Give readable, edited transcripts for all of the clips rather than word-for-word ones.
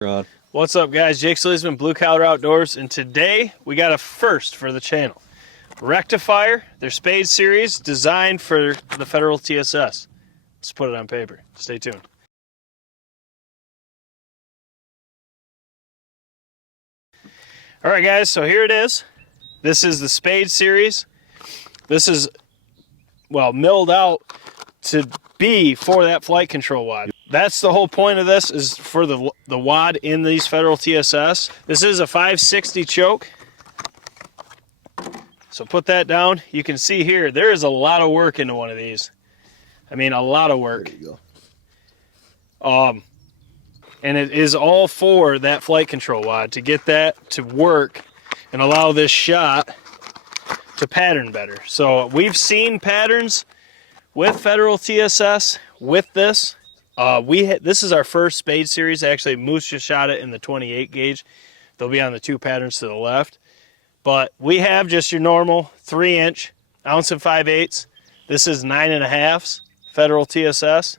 Rod. What's up, guys? Jake SLEASMAN, Blue Collar Outdoors, and today we got a first for the channel. Rectifier, their spade series, designed for the federal TSS. Let's put it on paper. Stay tuned. All right, guys, so here it is. This is the spade series. This is, well, milled out to be for that flight control wad. That's the whole point of this, is for the wad in these federal TSS. This is a 560 choke. So put that down. You can see here, there is a lot of work into one of these. I mean, a lot of work. There you go. And it is all for that flight control wad, to get that to work and allow this shot to pattern better. So we've seen patterns with federal TSS with this. This is our first spade series. Actually, Moose just shot it in the 28 gauge. They'll be on the two patterns to the left. But we have just your normal 3-inch, 1 5/8. This is 9 1/2 federal TSS.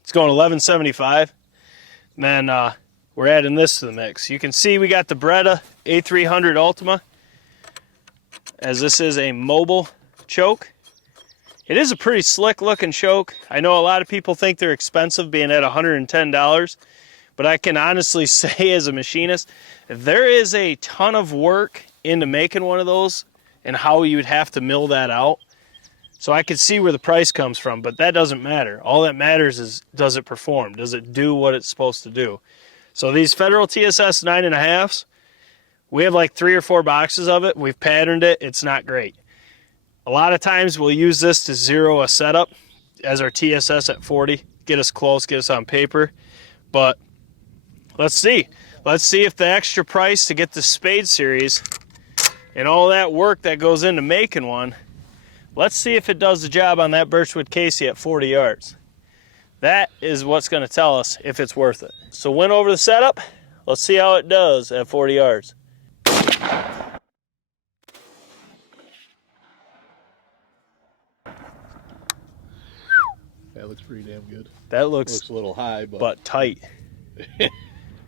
It's going 1175. And then we're adding this to the mix. You can see we got the Beretta a300 Ultima, as this is a mobile choke. It is a pretty slick looking choke. I know a lot of people think they're expensive, being at $110, but I can honestly say, as a machinist, there is a ton of work into making one of those and how you'd have to mill that out. So I could see where the price comes from, but that doesn't matter. All that matters is, does it perform? Does it do what it's supposed to do? So these federal TSS 9 1/2s, we have like 3 or 4 boxes of it. We've patterned it. It's not great. A lot of times we'll use this to zero a setup as our TSS at 40, get us close, get us on paper. But let's see. Let's see if the extra price to get the spade series and all that work that goes into making one, let's see if it does the job on that Birchwood Casey at 40 yards. That is what's going to tell us if it's worth it. So went over the setup. Let's see how it does at 40 yards. That looks pretty damn good. That looks a little high, but tight.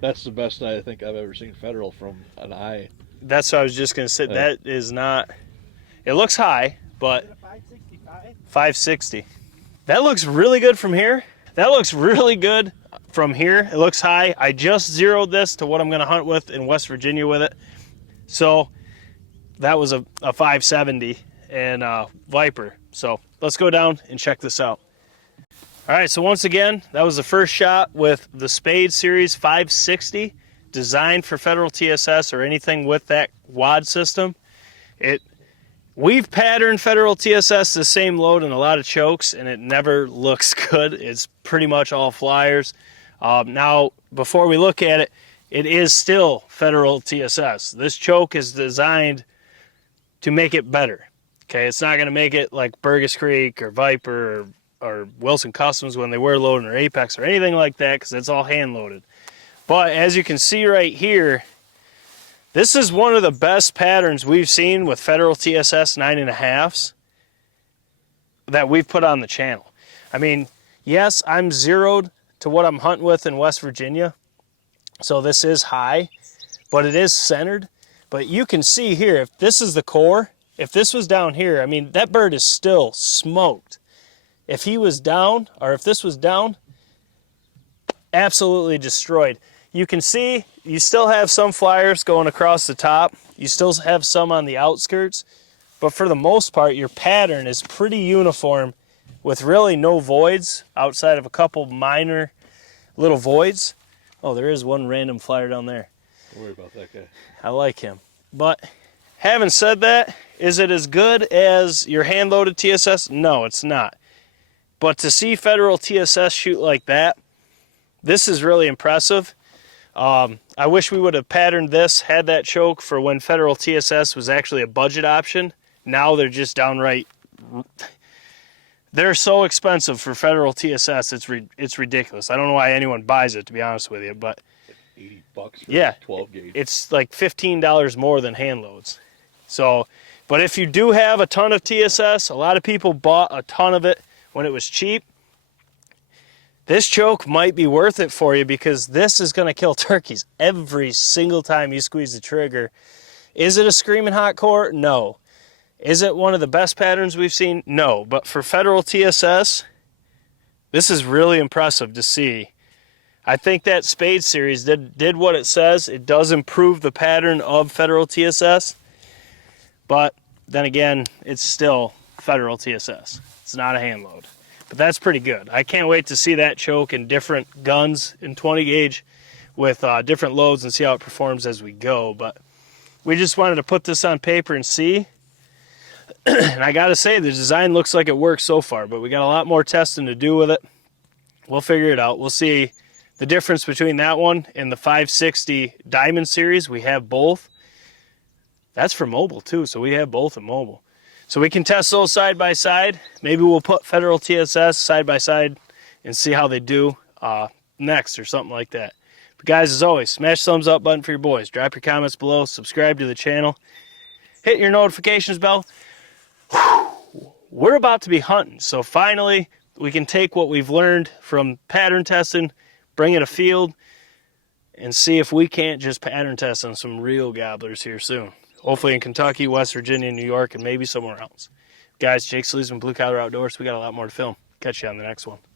That's the best I think I've ever seen federal from an eye. That's what I was just going to say. That is not, it looks high, but 560. That looks really good from here. That looks really good from here. It looks high. I just zeroed this to what I'm going to hunt with in West Virginia with it. So that was a 570 and Viper. So let's go down and check this out. All right, so once again, that was the first shot with the Spade Series 560, designed for federal TSS or anything with that wad system. We've patterned federal TSS the same load in a lot of chokes, and it never looks good. It's pretty much all flyers. Now, before we look at it, it is still federal TSS. This choke is designed to make it better. Okay, it's not going to make it like Burgess Creek or Viper or Wilson Customs when they were loading, or Apex or anything like that, because it's all hand loaded. But as you can see right here, this is one of the best patterns we've seen with federal TSS 9 1/2s that we've put on the channel. I mean, yes, I'm zeroed to what I'm hunting with in West Virginia, so this is high, but it is centered. But you can see here, if this is the core, if this was down here, I mean, that bird is still smoked. If he was down, or if this was down, absolutely destroyed. You can see you still have some flyers going across the top. You still have some on the outskirts. But for the most part, your pattern is pretty uniform with really no voids outside of a couple minor little voids. Oh, there is one random flyer down there. Don't worry about that guy. I like him. But having said that, is it as good as your hand-loaded TSS? No, it's not. But to see federal TSS shoot like that, this is really impressive. I wish we would have patterned this, had that choke for when federal TSS was actually a budget option. Now they're just downright, they're so expensive for federal TSS, it's ridiculous. I don't know why anyone buys it, to be honest with you, but $80 for yeah, 12 gauge. It's like $15 more than hand loads. So, but if you do have a ton of TSS, a lot of people bought a ton of it when it was cheap. this choke might be worth it for you, because this is going to kill turkeys every single time you squeeze the trigger. Is it a screaming hot core? No. Is it one of the best patterns we've seen? No. But for federal TSS, this is really impressive to see. I think that Spade series did what it says. It does improve the pattern of federal TSS. But then again, it's still federal TSS. It's not a hand load. But that's pretty good. I can't wait to see that choke in different guns in 20 gauge with different loads and see how it performs as we go. But we just wanted to put this on paper and see. And I gotta say, the design looks like it works so far, but we got a lot more testing to do with it. We'll figure it out. We'll see the difference between that one and the 560 Diamond series. We have both. That's for mobile too, so we have both in mobile. So we can test those side by side. Maybe we'll put federal TSS side by side and see how they do next or something like that. But guys, as always, smash the thumbs up button for your boys. Drop your comments below. Subscribe to the channel. Hit your notifications bell. We're about to be hunting, so finally we can take what we've learned from pattern testing, bring it afield, and see if we can't just pattern test on some real gobblers here soon. Hopefully in Kentucky, West Virginia, New York, and maybe somewhere else. Guys, Jake SLEASMAN, Blue Collar Outdoors. We got a lot more to film. Catch you on the next one.